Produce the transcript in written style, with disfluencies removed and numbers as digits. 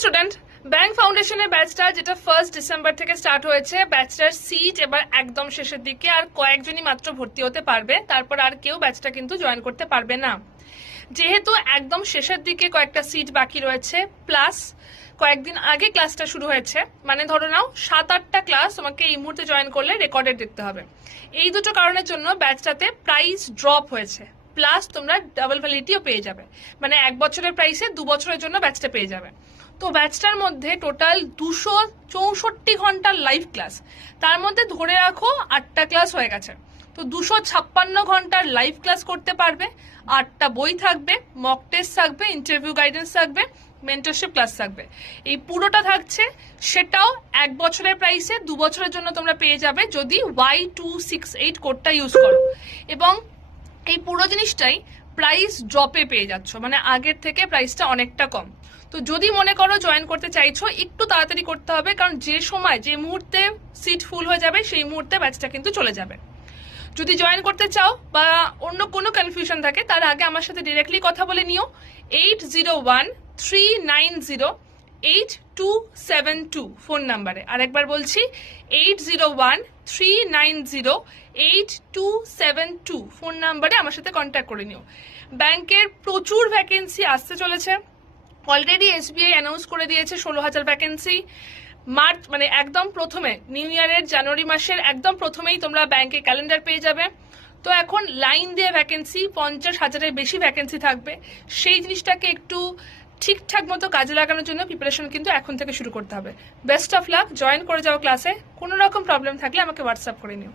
Student, bank ফাউন্ডেশনের ব্যাচটা যেটা 1 December থেকে স্টার্ট হয়েছে, ব্যাচটার সিট এবার একদম শেষের দিকে, আর কয়েকজনই মাত্র ভর্তি হতে পারবে, তারপর আর কেউ ব্যাচটা কিন্তু জয়েন করতে পারবে না। যেহেতু একদম শেষের দিকে কয়েকটা সিট বাকি রয়েছে, প্লাস কয়েকদিন আগে ক্লাসটা শুরু হয়েছে, মানে ধরো নাও 7-8টা ক্লাস তোমাকে এই মুহূর্তে জয়েন করলে রেকর্ডেড দেখতে হবে। এই দুটো কারণের জন্য ব্যাচটাতে প্রাইস ড্রপ হয়েছে, প্লাস তোমরা ডাবল ভ্যালিডিটিও পেয়ে যাবে, মানে 1 বছরের প্রাইসে 2 বছরের জন্য ব্যাচটা পেয়ে যাবে। তো ব্যাচটার মধ্যে টোটাল 264 ঘন্টার লাইভ ক্লাস, তার মধ্যে ধরে রাখো 8টা ক্লাস হয়ে গেছে, তো 256 ঘন্টার লাইভ ক্লাস করতে পারবে। 8টা বই থাকবে, মক টেস্ট থাকবে, ইন্টারভিউ গাইডেন্স থাকবে, মেন্টরশিপ ক্লাস থাকবে, এই পুরোটা থাকছে। সেটাও 1 বছরের প্রাইসে 2 বছরের জন্য তোমরা পেয়ে যাবে যদি Y268 কোডটা ইউজ করো, এবং এই পুরো জিনিসটাই প্রাইস ড্রপে পেয়ে যাচ্ছ, মানে আগের থেকে প্রাইসটা অনেকটা কম। তো যদি মনে করো জয়েন করতে চাইছো, একটু তাড়াতাড়ি করতে হবে, কারণ যে সময় যে মুহূর্তে সিট ফুল হয়ে যাবে সেই মুহূর্তে ব্যাচটা কিন্তু চলে যাবে। যদি জয়েন করতে চাও বা অন্য কোনো কনফিউশন থাকে, তার আগে আমার সাথে ডিরেক্টলি কথা বলে নিও। 8013908272 ফোন নাম্বারে। আরেকবার বলছি, 8013908272 ফোন নাম্বারে আমার সাথে কন্ট্যাক্ট করে নিও। ব্যাংকের প্রচুর ভ্যাকেন্সি আসতে চলেছে, অলরেডি এসবিআই অ্যানাউন্স করে দিয়েছে 16,000 ভ্যাকেন্সি। মার্চ মানে একদম প্রথমে, নিউ ইয়ারের জানুয়ারি মাসের একদম প্রথমেই তোমরা ব্যাংকে ক্যালেন্ডার পেয়ে যাবে। তো এখন লাইন দিয়ে ভ্যাকেন্সি 50,000-এর বেশি ভ্যাকেন্সি থাকবে, সেই জিনিসটাকে একটু ঠিকঠাক মতো কাজে লাগানোর জন্য প্রিপারেশন কিন্তু এখন থেকে শুরু করতে হবে। বেস্ট অফ লাক, জয়েন করে যাও ক্লাসে। কোনো রকম প্রবলেম থাকলে আমাকে হোয়াটসঅ্যাপ করে নিও।